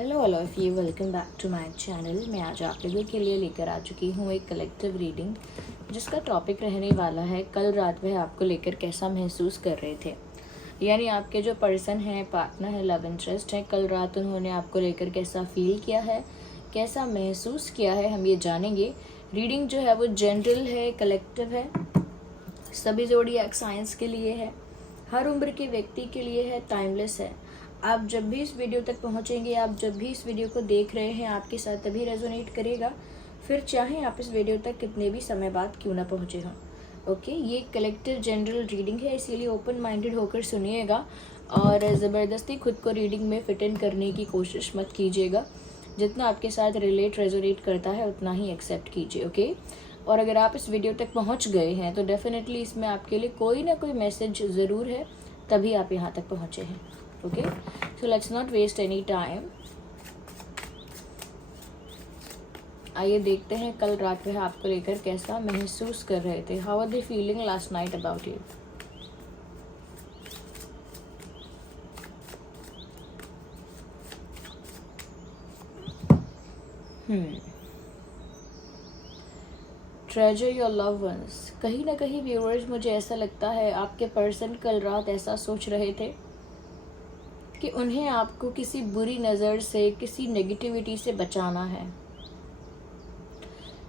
Hello all of you, welcome back to my channel. मैं आज आप लोगों के लिए लेकर आ चुकी हूँ एक कलेक्टिव रीडिंग, जिसका टॉपिक रहने वाला है कल रात वह आपको लेकर कैसा महसूस कर रहे थे। यानी आपके जो पर्सन है, पार्टनर है, लव इंटरेस्ट है, कल रात उन्होंने आपको लेकर कैसा फील किया है, कैसा महसूस किया है, हम ये जानेंगे। रीडिंग जो है वो जनरल है, कलेक्टिव है, सभी ज़ोडिएक साइंस के लिए है, हर उम्र के व्यक्ति के लिए है, टाइमलेस है। आप जब भी इस वीडियो तक पहुंचेंगे, आप जब भी इस वीडियो को देख रहे हैं, आपके साथ तभी रेजोनेट करेगा, फिर चाहे आप इस वीडियो तक कितने भी समय बाद क्यों ना पहुंचे हों। ओके, ये कलेक्टिव जनरल रीडिंग है, इसीलिए ओपन माइंडेड होकर सुनिएगा और ज़बरदस्ती खुद को रीडिंग में फिट इन करने की कोशिश मत कीजिएगा। जितना आपके साथ रिलेट रेजोनेट करता है उतना ही एक्सेप्ट कीजिए। ओके, और अगर आप इस वीडियो तक पहुंच गए हैं तो डेफिनेटली इसमें आपके लिए कोई ना कोई मैसेज ज़रूर है, तभी आप यहाँ तक पहुँचे हैं। Okay, so let's not waste any time. आइए देखते हैं कल रात में आपको लेकर कैसा महसूस कर रहे थे। How are they feeling last night about you. Treasure your love once. कहीं ना कहीं व्यूअर्स, मुझे ऐसा लगता है आपके पर्सन कल रात ऐसा सोच रहे थे कि उन्हें आपको किसी बुरी नज़र से, किसी नेगेटिविटी से बचाना है,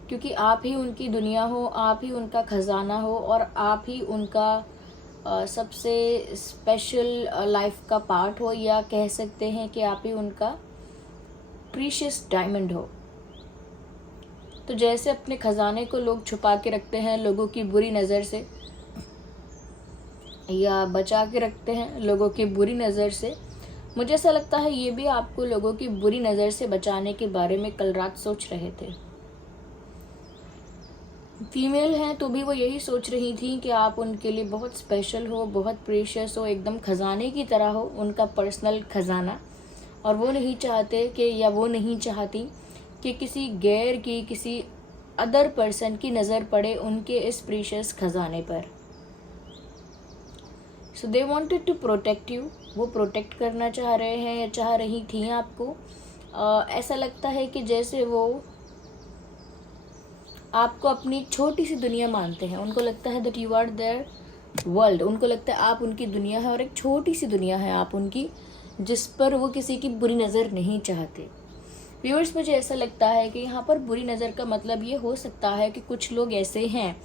क्योंकि आप ही उनकी दुनिया हो, आप ही उनका खजाना हो और आप ही उनका सबसे स्पेशल लाइफ का पार्ट हो, या कह सकते हैं कि आप ही उनका प्रीशियस डायमंड हो। तो जैसे अपने खजाने को लोग छुपा के रखते हैं लोगों की बुरी नज़र से, या बचा के रखते हैं लोगों की बुरी नज़र से, मुझे ऐसा लगता है ये भी आपको लोगों की बुरी नज़र से बचाने के बारे में कल रात सोच रहे थे। फीमेल हैं तो भी वो यही सोच रही थी कि आप उनके लिए बहुत स्पेशल हो, बहुत प्रीशियस हो, एकदम खजाने की तरह हो, उनका पर्सनल खजाना। और वो नहीं चाहते कि, या वो नहीं चाहती कि किसी गैर की, किसी अदर पर्सन की नज़र पड़े उनके इस प्रीशियस खजाने पर। So they wanted to protect you. वो प्रोटेक्ट करना चाह रहे हैं या चाह रही थी आपको। ऐसा लगता है कि जैसे वो आपको अपनी छोटी सी दुनिया मानते हैं। उनको लगता है that you are their world. उनको लगता है आप उनकी दुनिया है और एक छोटी सी दुनिया है आप उनकी, जिस पर वो किसी की बुरी नज़र नहीं चाहते। व्यूअर्स, मुझे ऐसा लगता है कि यहाँ पर बुरी नज़र का मतलब ये हो सकता है कि कुछ लोग ऐसे हैं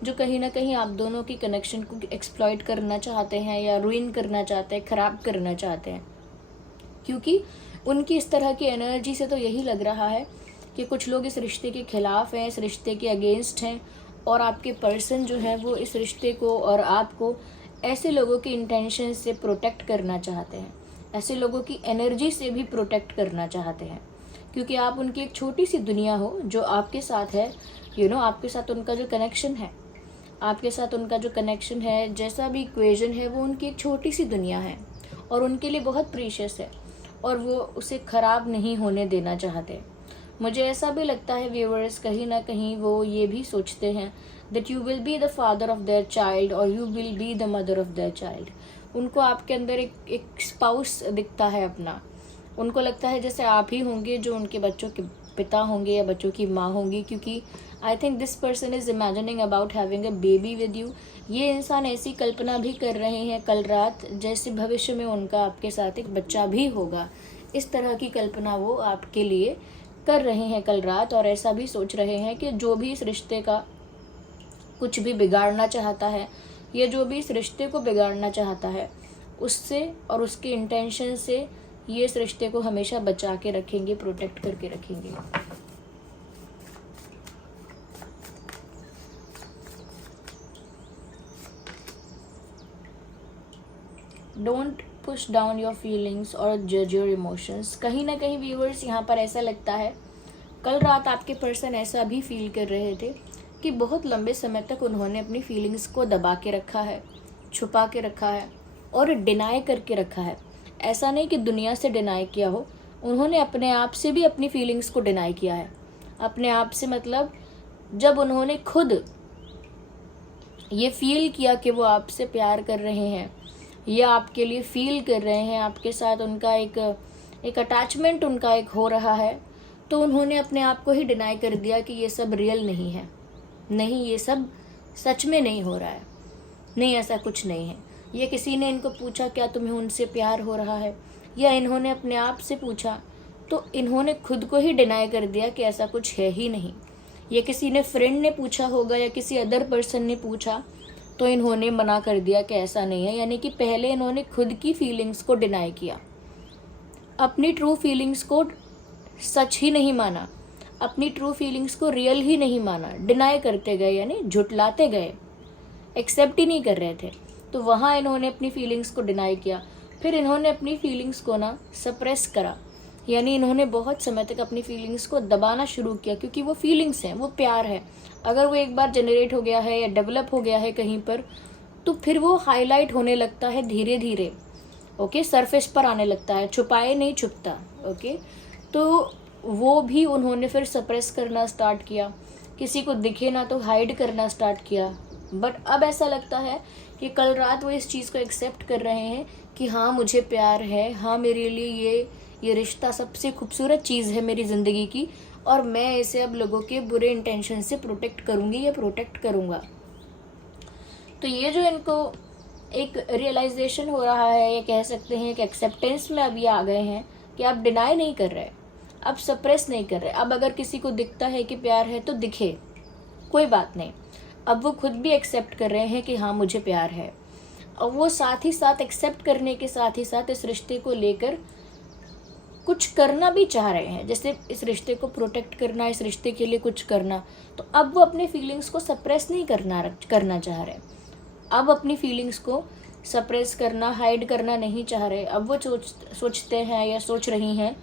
जो कहीं ना कहीं आप दोनों की कनेक्शन को एक्सप्लॉइट करना चाहते हैं, या रुइन करना चाहते हैं, ख़राब करना चाहते हैं। क्योंकि उनकी इस तरह की एनर्जी से तो यही लग रहा है कि कुछ लोग इस रिश्ते के खिलाफ हैं, इस रिश्ते के अगेंस्ट हैं, और आपके पर्सन जो है वो इस रिश्ते को और आपको ऐसे लोगों के इंटेंशन से प्रोटेक्ट करना चाहते हैं, ऐसे लोगों की एनर्जी से भी प्रोटेक्ट करना चाहते हैं, क्योंकि आप उनकी एक छोटी सी दुनिया हो जो आपके साथ है। आपके साथ उनका जो कनेक्शन है, आपके साथ उनका जो कनेक्शन है, जैसा भी इक्वेशन है, वो उनकी एक छोटी सी दुनिया है और उनके लिए बहुत प्रीशियस है, और वो उसे ख़राब नहीं होने देना चाहते। मुझे ऐसा भी लगता है व्यूअर्स, कहीं ना कहीं वो ये भी सोचते हैं that you will be the father of their child और you will be the mother of their child. उनको आपके अंदर एक स्पाउस दिखता है अपना। उनको लगता है जैसे आप ही होंगे जो उनके बच्चों के पिता होंगे या बच्चों की माँ होंगी, क्योंकि I think this person is imagining about having a baby with you. ये इंसान ऐसी कल्पना भी कर रहे हैं कल रात जैसे भविष्य में उनका आपके साथ एक बच्चा भी होगा। इस तरह की कल्पना वो आपके लिए कर रहे हैं कल रात, और ऐसा भी सोच रहे हैं कि जो भी इस रिश्ते का कुछ भी बिगाड़ना चाहता है, या जो भी इस रिश्ते को बिगाड़ना चाहता है, उससे और उसके इंटेंशन से ये इस रिश्ते को हमेशा बचा के रखेंगे, प्रोटेक्ट करके रखेंगे। Don't push down your feelings और जज योर इमोशंस। कहीं ना कहीं व्यूअर्स, यहाँ पर ऐसा लगता है कल रात आपके पर्सन ऐसा भी फील कर रहे थे कि बहुत लंबे समय तक उन्होंने अपनी फीलिंग्स को दबा के रखा है, छुपा के रखा है और डिनाई करके रखा है। ऐसा नहीं कि दुनिया से डिनाई किया हो, उन्होंने अपने आप से भी अपनी फीलिंग्स को डिनाई किया है। अपने आप से मतलब जब उन्होंने खुद ये फील किया कि वो आपसे प्यार कर रहे हैं, या आपके लिए फील कर रहे हैं, आपके साथ उनका एक एक अटैचमेंट उनका एक हो रहा है, तो उन्होंने अपने आप को ही डिनाई कर दिया कि ये सब रियल नहीं है, नहीं ये सब सच में नहीं हो रहा है, नहीं ऐसा कुछ नहीं है। ये किसी ने इनको पूछा क्या तुम्हें उनसे प्यार हो रहा है, या इन्होंने अपने आप से पूछा, तो इन्होंने खुद को ही डिनाई कर दिया कि ऐसा कुछ है ही नहीं। ये किसी ने फ्रेंड ने पूछा होगा या किसी अदर पर्सन ने पूछा, तो इन्होंने मना कर दिया कि ऐसा नहीं है। यानी कि पहले इन्होंने खुद की फीलिंग्स को डिनाई किया, अपनी ट्रू फीलिंग्स को सच ही नहीं माना, अपनी ट्रू फीलिंग्स को रियल ही नहीं माना, डिनाई करते गए, यानी झुटलाते गए, एक्सेप्ट ही नहीं कर रहे थे। तो वहाँ इन्होंने अपनी फीलिंग्स को डिनाई किया। फिर इन्होंने अपनी फीलिंग्स को ना सप्रेस करा, यानी इन्होंने बहुत समय तक अपनी फीलिंग्स को दबाना शुरू किया, क्योंकि वो फीलिंग्स हैं, वो प्यार है। अगर वो एक बार जनरेट हो गया है या डेवलप हो गया है कहीं पर, तो फिर वो हाईलाइट होने लगता है धीरे धीरे, ओके, सरफेस पर आने लगता है, छुपाए नहीं छुपता, ओके। तो वो भी उन्होंने फिर सप्रेस करना स्टार्ट किया, किसी को दिखे ना तो हाइड करना स्टार्ट किया। बट अब ऐसा लगता है कि कल रात वो इस चीज़ को एक्सेप्ट कर रहे हैं कि हाँ मुझे प्यार है, हाँ मेरे लिए ये रिश्ता सबसे खूबसूरत चीज़ है मेरी ज़िंदगी की, और मैं इसे अब लोगों के बुरे इंटेंशन से प्रोटेक्ट करूँगी या प्रोटेक्ट करूँगा। तो ये जो इनको एक रियलाइजेशन हो रहा है, ये कह सकते हैं कि एक्सेप्टेंस में अब ये आ गए हैं कि आप डिनाई नहीं कर रहे, अब सप्रेस नहीं कर रहे। अब अगर किसी को दिखता है कि प्यार है तो दिखे, कोई बात नहीं। अब वो खुद भी एक्सेप्ट कर रहे हैं कि हाँ मुझे प्यार है, और वो साथ ही साथ एक्सेप्ट करने के साथ ही साथ इस रिश्ते को लेकर कुछ करना भी चाह रहे हैं, जैसे इस रिश्ते को प्रोटेक्ट करना, इस रिश्ते के लिए कुछ करना। तो अब वो अपने फीलिंग्स को सप्रेस नहीं करना चाह रहे, अब अपनी फीलिंग्स को सप्रेस करना, हाइड करना नहीं चाह रहे। अब वो सोचते हैं या सोच रही हैं,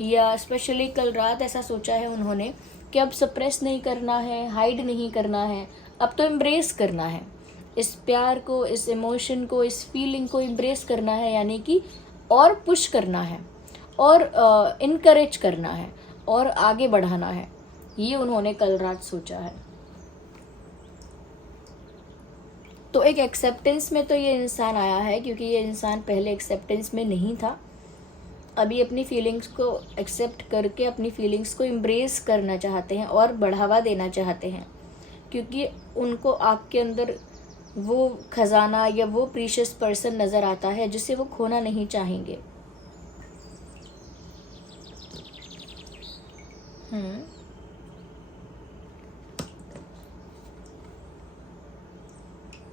या स्पेशली कल रात ऐसा सोचा है उन्होंने कि अब सप्रेस नहीं करना है, हाइड नहीं करना है, अब तो एम्ब्रेस करना है, इस प्यार को, इस इमोशन को, इस फीलिंग को एम्ब्रेस करना है, यानी कि और पुश करना है, और इनकरेज करना है, और आगे बढ़ाना है। ये उन्होंने कल रात सोचा है। तो एक एक्सेप्टेंस में तो ये इंसान आया है, क्योंकि ये इंसान पहले एक्सेप्टेंस में नहीं था। अभी अपनी फीलिंग्स को एक्सेप्ट करके अपनी फीलिंग्स को एम्ब्रेस करना चाहते हैं और बढ़ावा देना चाहते हैं, क्योंकि उनको आपके अंदर वो खजाना या वो प्रीशियस पर्सन नज़र आता है जिसे वो खोना नहीं चाहेंगे।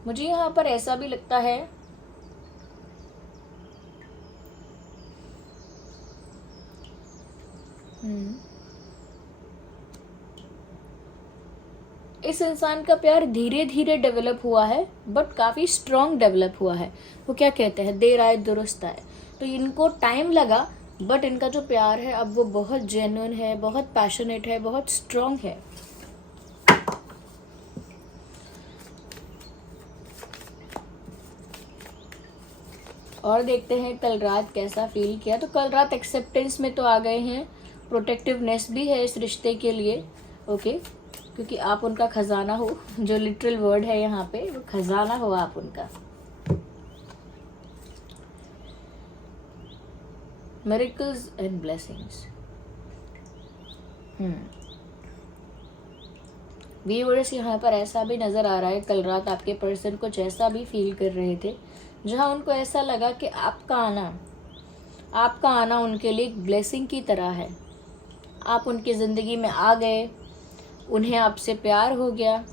मुझे यहाँ पर ऐसा भी लगता है इस इंसान का प्यार धीरे धीरे डेवलप हुआ है, बट काफ़ी स्ट्रॉन्ग डेवलप हुआ है। वो क्या कहते हैं, देर आए दुरुस्त आए। तो इनको टाइम लगा, बट इनका जो प्यार है अब वो बहुत जेन्युइन है, बहुत पैशनेट है, बहुत स्ट्रॉन्ग है। और देखते हैं कल रात कैसा फील किया। तो कल रात एक्सेप्टेंस में तो आ गए हैं, प्रोटेक्टिवनेस भी है इस रिश्ते के लिए, ओके, क्योंकि आप उनका खजाना हो, जो लिटरल वर्ड है यहाँ पे, वो खजाना हो आप उनका। Miracles and blessings. व्यूअर्स, यहाँ पर ऐसा भी नज़र आ रहा है कल रात आपके पर्सन कुछ ऐसा भी फील कर रहे थे, जहाँ उनको ऐसा लगा कि आपका आना उनके लिए एक ब्लेसिंग की तरह है। आप उनकी ज़िंदगी में आ गए, उन्हें आपसे प्यार हो गया,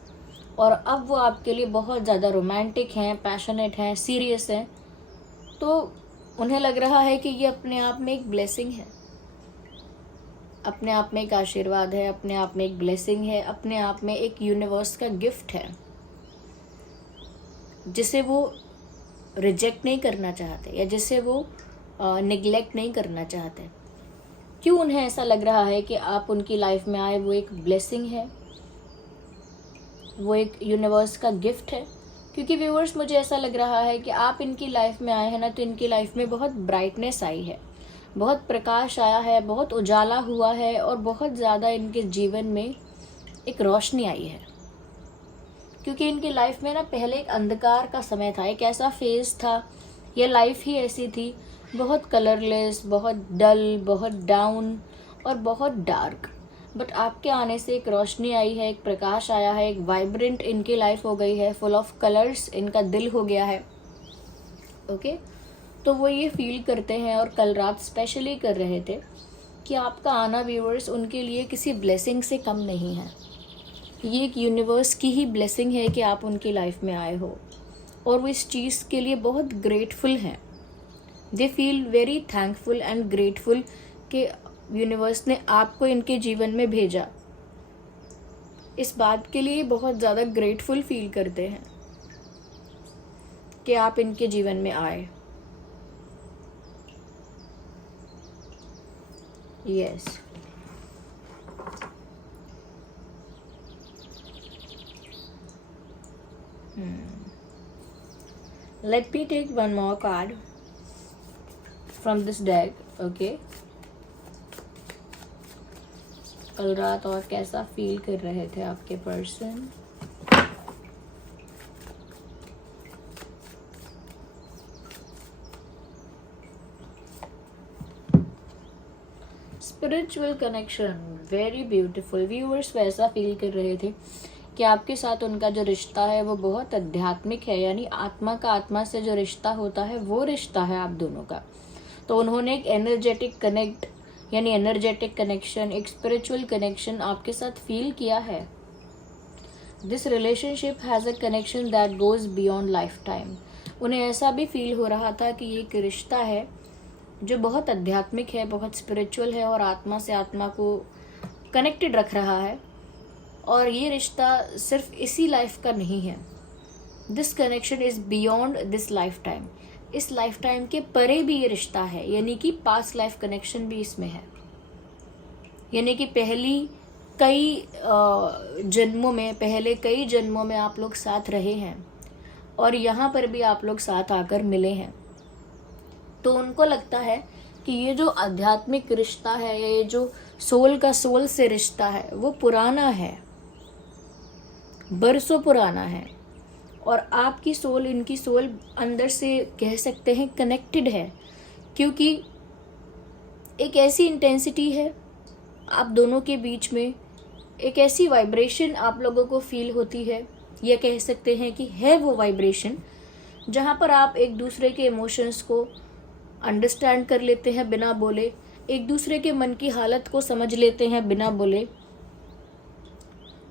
और अब वो आपके लिए बहुत ज़्यादा रोमांटिक हैं, पैशनेट हैं, सीरियस हैं। तो उन्हें लग रहा है कि ये अपने आप में एक ब्लेसिंग है, अपने आप में एक आशीर्वाद है, अपने आप में एक ब्लेसिंग है, अपने आप में एक यूनिवर्स का गिफ्ट है, जिसे वो रिजेक्ट नहीं करना चाहते, या जिसे वो निगलेक्ट नहीं करना चाहते। क्यों उन्हें ऐसा लग रहा है कि आप उनकी लाइफ में आए वो एक ब्लेसिंग है, वो एक यूनिवर्स का गिफ्ट है? क्योंकि व्यूअर्स, मुझे ऐसा लग रहा है कि आप इनकी लाइफ में आए हैं ना, तो इनकी लाइफ में बहुत ब्राइटनेस आई है, बहुत प्रकाश आया है, बहुत उजाला हुआ है, और बहुत ज़्यादा इनके जीवन में एक रोशनी आई है। क्योंकि इनकी लाइफ में ना पहले एक अंधकार का समय था, एक ऐसा फेज़ था, ये लाइफ ही ऐसी थी बहुत कलरलेस, बहुत डल, बहुत डाउन और बहुत डार्क। बट आपके आने से एक रोशनी आई है, एक प्रकाश आया है, एक वाइब्रेंट इनकी लाइफ हो गई है, फुल ऑफ कलर्स इनका दिल हो गया है। ओके, तो वो ये फील करते हैं और कल रात स्पेशली कर रहे थे कि आपका आना व्यूअर्स उनके लिए किसी ब्लेसिंग से कम नहीं है। ये एक यूनिवर्स की ही ब्लेसिंग है कि आप उनकी लाइफ में आए हो, और वो इस चीज़ के लिए बहुत ग्रेटफुल हैं। They feel very thankful and grateful कि यूनिवर्स ने आपको इनके जीवन में भेजा। इस बात के लिए बहुत ज़्यादा ग्रेटफुल फील करते हैं कि आप इनके जीवन में आए। Yes, let me take one more card from this deck. Okay, कल रात और कैसा फील कर रहे थे आपके person? Spiritual connection, very beautiful. Viewers वैसा फील कर रहे थे कि आपके साथ उनका जो रिश्ता है वो बहुत आध्यात्मिक है, यानी आत्मा का आत्मा से जो रिश्ता होता है वो रिश्ता है आप दोनों का। तो उन्होंने एक एनर्जेटिक कनेक्ट यानी एनर्जेटिक कनेक्शन, एक स्पिरिचुअल कनेक्शन आपके साथ फील किया है। This relationship has a connection that goes beyond life time. उन्हें ऐसा भी फील हो रहा था कि ये एक रिश्ता है जो बहुत आध्यात्मिक है, बहुत स्पिरिचुअल है और आत्मा से आत्मा को कनेक्टेड रख रहा है। और ये रिश्ता सिर्फ इसी लाइफ का नहीं है। This connection is beyond this life time. इस लाइफ टाइम के परे भी ये रिश्ता है, यानी कि पास्ट लाइफ कनेक्शन भी इसमें है। यानी कि पहले कई जन्मों में आप लोग साथ रहे हैं और यहाँ पर भी आप लोग साथ आकर मिले हैं। तो उनको लगता है कि ये जो आध्यात्मिक रिश्ता है, ये जो सोल का सोल से रिश्ता है, वो पुराना है, बरसों पुराना है। और आपकी सोल इनकी सोल अंदर से कह सकते हैं कनेक्टेड है, क्योंकि एक ऐसी इंटेंसिटी है आप दोनों के बीच में, एक ऐसी वाइब्रेशन आप लोगों को फील होती है, या कह सकते हैं कि है वो वाइब्रेशन जहाँ पर आप एक दूसरे के इमोशंस को अंडरस्टैंड कर लेते हैं बिना बोले, एक दूसरे के मन की हालत को समझ लेते हैं बिना बोले,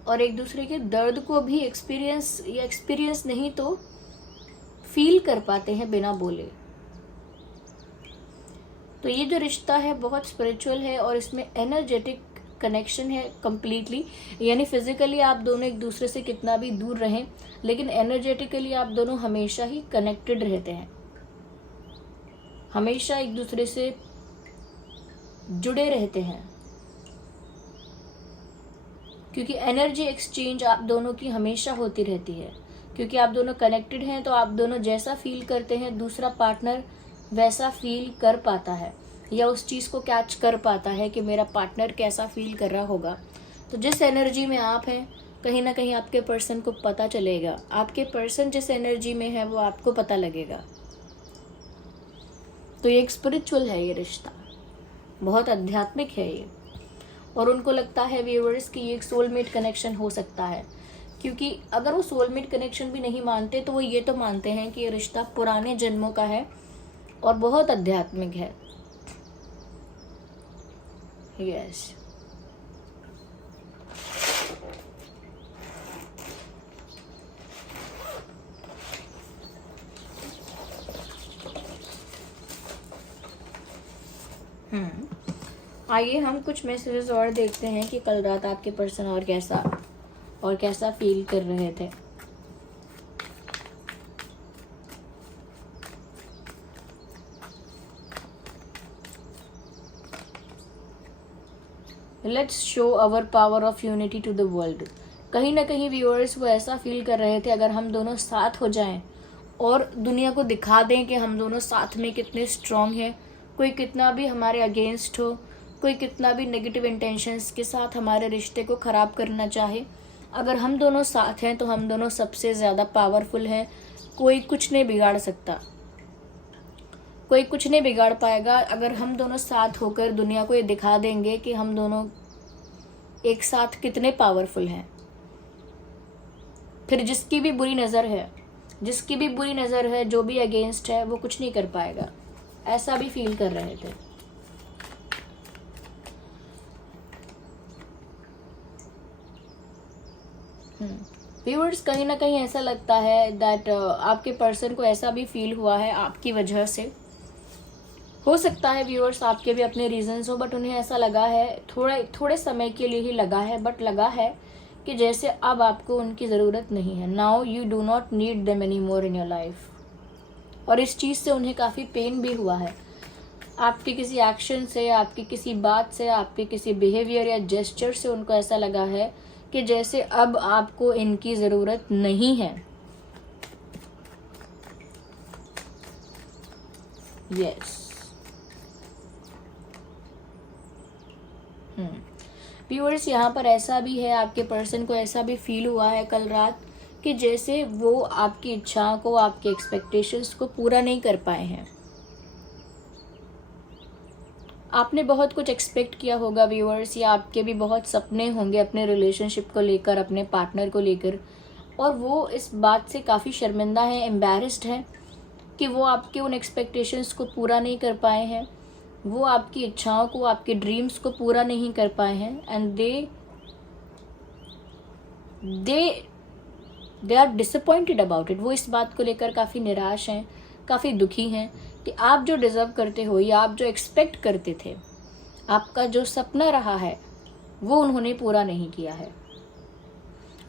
और एक दूसरे के दर्द को भी एक्सपीरियंस नहीं तो फील कर पाते हैं बिना बोले। तो ये जो रिश्ता है बहुत स्पिरिचुअल है और इसमें एनर्जेटिक कनेक्शन है कम्प्लीटली। यानी फिजिकली आप दोनों एक दूसरे से कितना भी दूर रहें, लेकिन एनर्जेटिकली आप दोनों हमेशा ही कनेक्टेड रहते हैं, हमेशा एक दूसरे से जुड़े रहते हैं, क्योंकि एनर्जी एक्सचेंज आप दोनों की हमेशा होती रहती है। क्योंकि आप दोनों कनेक्टेड हैं तो आप दोनों जैसा फील करते हैं दूसरा पार्टनर वैसा फील कर पाता है, या उस चीज़ को कैच कर पाता है कि मेरा पार्टनर कैसा फील कर रहा होगा। तो जिस एनर्जी में आप हैं कहीं ना कहीं आपके पर्सन को पता चलेगा, आपके पर्सन जिस एनर्जी में है वो आपको पता लगेगा। तो ये एक स्पिरिचुअल है, ये रिश्ता बहुत आध्यात्मिक है ये। और उनको लगता है व्यूअर्स कि ये एक सोलमेट कनेक्शन हो सकता है, क्योंकि अगर वो सोलमेट कनेक्शन भी नहीं मानते तो वो ये तो मानते हैं कि ये रिश्ता पुराने जन्मों का है और बहुत आध्यात्मिक है। यस, आइए हम कुछ मैसेजेस और देखते हैं कि कल रात आपके पर्सन और कैसा फील कर रहे थे। Let's show our power of unity to the world. कहीं ना कहीं व्यूअर्स वो ऐसा फील कर रहे थे अगर हम दोनों साथ हो जाएं और दुनिया को दिखा दें कि हम दोनों साथ में कितने स्ट्रांग हैं, कोई कितना भी हमारे अगेंस्ट हो, कोई कितना भी नेगेटिव इंटेंशंस के साथ हमारे रिश्ते को ख़राब करना चाहे, अगर हम दोनों साथ हैं तो हम दोनों सबसे ज़्यादा पावरफुल हैं, कोई कुछ नहीं बिगाड़ सकता। कोई कुछ नहीं बिगाड़ पाएगा अगर हम दोनों साथ होकर दुनिया को ये दिखा देंगे कि हम दोनों एक साथ कितने पावरफुल हैं। फिर जिसकी भी बुरी नज़र है, जो भी अगेंस्ट है, वो कुछ नहीं कर पाएगा। ऐसा भी फील कर रहे थे। व्यूअर्स, कहीं ना कहीं ऐसा लगता है दैट आपके पर्सन को ऐसा भी फील हुआ है आपकी वजह से। हो सकता है व्यूअर्स आपके भी अपने रीजंस हो, बट उन्हें ऐसा लगा है, थोड़े समय के लिए ही लगा है, बट लगा है कि जैसे अब आपको उनकी ज़रूरत नहीं है। Now you do not need them any more in your life. और इस चीज़ से उन्हें काफ़ी पेन भी हुआ है। आपके किसी एक्शन से, आपकी किसी बात से, आपके किसी बिहेवियर या जेस्चर से उनको ऐसा लगा है कि जैसे अब आपको इनकी ज़रूरत नहीं है। यस। व्यूअर्स, यहाँ पर ऐसा भी है, आपके पर्सन को ऐसा भी फील हुआ है कल रात कि जैसे वो आपकी इच्छाओं को, आपके एक्सपेक्टेशंस को पूरा नहीं कर पाए हैं। आपने बहुत कुछ एक्सपेक्ट किया होगा व्यूअर्स, या आपके भी बहुत सपने होंगे अपने रिलेशनशिप को लेकर, अपने पार्टनर को लेकर, और वो इस बात से काफ़ी शर्मिंदा है, एम्बैरेस्ड है कि वो आपके उन एक्सपेक्टेशंस को पूरा नहीं कर पाए हैं, वो आपकी इच्छाओं को, आपके ड्रीम्स को पूरा नहीं कर पाए हैं। And they are disappointed about it. वो इस बात को लेकर काफ़ी निराश हैं, काफ़ी दुखी हैं कि आप जो डिज़र्व करते हो या आप जो एक्सपेक्ट करते थे, आपका जो सपना रहा है, वो उन्होंने पूरा नहीं किया है।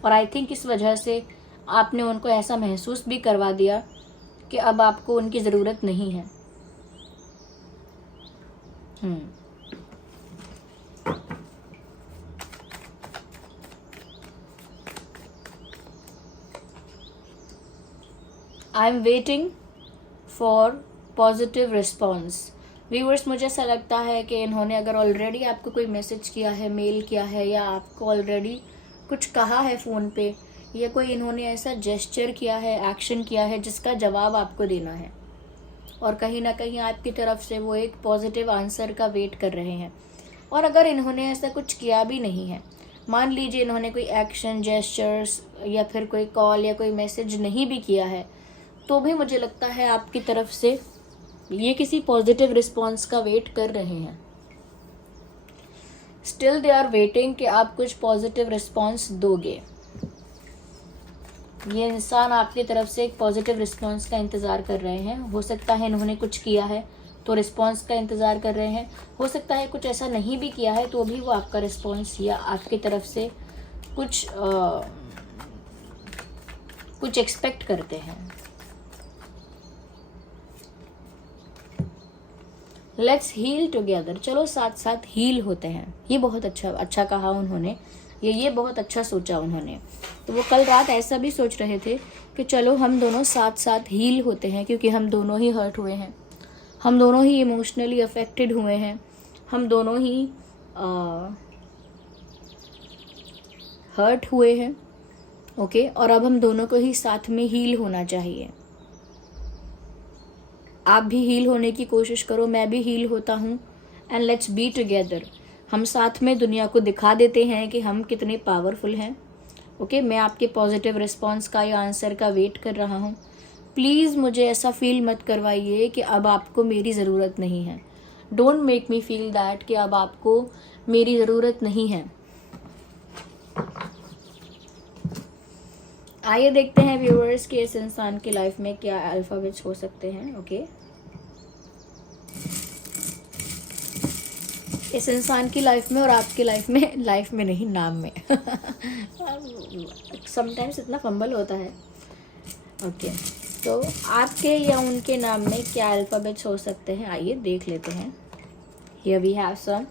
और आई थिंक इस वजह से आपने उनको ऐसा महसूस भी करवा दिया कि अब आपको उनकी ज़रूरत नहीं है। I am waiting for positive response. Viewers, मुझे ऐसा लगता है कि इन्होंने अगर ऑलरेडी आपको कोई मैसेज किया है, मेल किया है, या आपको ऑलरेडी कुछ कहा है फ़ोन पे, या कोई इन्होंने ऐसा जेस्चर किया है, एक्शन किया है जिसका जवाब आपको देना है, और कहीं ना कहीं आपकी तरफ से वो एक पॉजिटिव आंसर का वेट कर रहे हैं। और अगर इन्होंने ऐसा कुछ किया भी नहीं है, मान लीजिए इन्होंने कोई एक्शन, जेस्चर्स या फिर कोई कॉल या कोई मैसेज नहीं भी किया है, तो भी मुझे लगता है आपकी तरफ से ये किसी पॉजिटिव रिस्पॉन्स का वेट कर रहे हैं। स्टिल दे आर वेटिंग कि आप कुछ पॉजिटिव रिस्पॉन्स दोगे। ये इंसान आपकी तरफ से एक पॉजिटिव रिस्पॉन्स का इंतज़ार कर रहे हैं। हो सकता है इन्होंने कुछ किया है तो रिस्पॉन्स का इंतज़ार कर रहे हैं, हो सकता है कुछ ऐसा नहीं भी किया है तो भी वो आपका रिस्पॉन्स या आपकी तरफ से कुछ एक्सपेक्ट करते हैं। Let's heal together. चलो साथ साथ हील होते हैं। ये बहुत अच्छा कहा उन्होंने, ये बहुत अच्छा सोचा उन्होंने। तो वो कल रात ऐसा भी सोच रहे थे कि चलो हम दोनों साथ साथ हील होते हैं, क्योंकि हम दोनों ही हर्ट हुए हैं, हम दोनों ही इमोशनली अफेक्टेड हुए हैं, हम दोनों ही हर्ट हुए हैं। ओके, और अब हम दोनों को ही साथ में हील होना चाहिए। आप भी हील होने की कोशिश करो, मैं भी हील होता हूँ, एंड लेट्स बी टुगेदर। हम साथ में दुनिया को दिखा देते हैं कि हम कितने पावरफुल हैं। ओके, मैं आपके पॉजिटिव रिस्पॉन्स का या आंसर का वेट कर रहा हूँ। प्लीज़ मुझे ऐसा फील मत करवाइए कि अब आपको मेरी ज़रूरत नहीं है। Don't make me feel that कि अब आपको मेरी ज़रूरत नहीं है। आइए देखते हैं व्यूअर्स कि इस इंसान की लाइफ में क्या अल्फ़ाबेट्स हो सकते हैं। ओके, इस इंसान की लाइफ में और आपकी लाइफ में नहीं, नाम में समटाइम्स इतना फंबल होता है। ओके, तो आपके या उनके नाम में क्या अल्फ़ाबेट्स हो सकते हैं, आइए देख लेते हैं। Here we have some.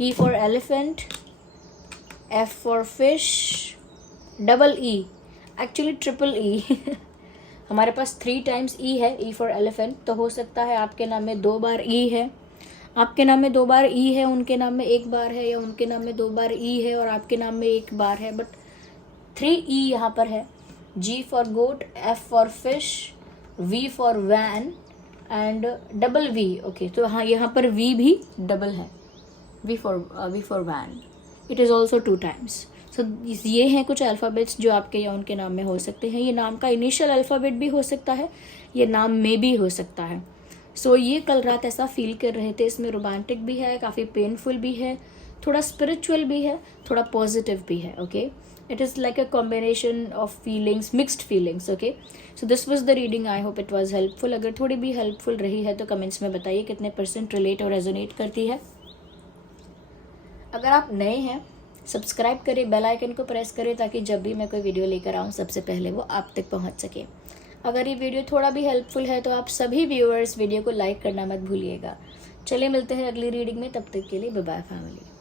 E for elephant, F for fish, double E, actually triple E हमारे पास 3 टाइम्स E है, E फॉर एलिफेंट। तो हो सकता है आपके नाम में 2 बार E है, आपके नाम में 2 बार E है, उनके नाम में 1 बार है, या उनके नाम में 2 बार E है और आपके नाम में 1 बार है, बट 3 E यहाँ पर है। G for goat, F for fish, V for van, and double v, okay, तो हाँ यहाँ पर वी भी डबल है, V for van, it is also 2 times. So ये हैं कुछ अल्फ़ाबेट्स जो आपके या उनके नाम में हो सकते हैं। ये नाम का इनिशियल अल्फ़ाबेट भी हो सकता है, ये नाम में भी हो सकता है। सो ये कल रात ऐसा फील कर रहे थे, इसमें रोमांटिक भी है, काफ़ी पेनफुल भी है, थोड़ा स्पिरिचुअल भी है, थोड़ा पॉजिटिव भी है, okay. It is like a combination of feelings, mixed feelings, okay. So this was the reading, I hope it was helpful. अगर थोड़ी भी हेल्पफुल रही है तो कमेंट्स में बताइए कितने % रिलेट और रेजोनेट करती है। अगर आप नए हैं, सब्सक्राइब करें, बेल आइकन को प्रेस करें ताकि जब भी मैं कोई वीडियो लेकर आऊँ सबसे पहले वो आप तक पहुँच सके। अगर ये वीडियो थोड़ा भी हेल्पफुल है तो आप सभी व्यूअर्स वीडियो को लाइक करना मत भूलिएगा। चलिए मिलते हैं अगली रीडिंग में, तब तक के लिए बाय बाय फैमिली।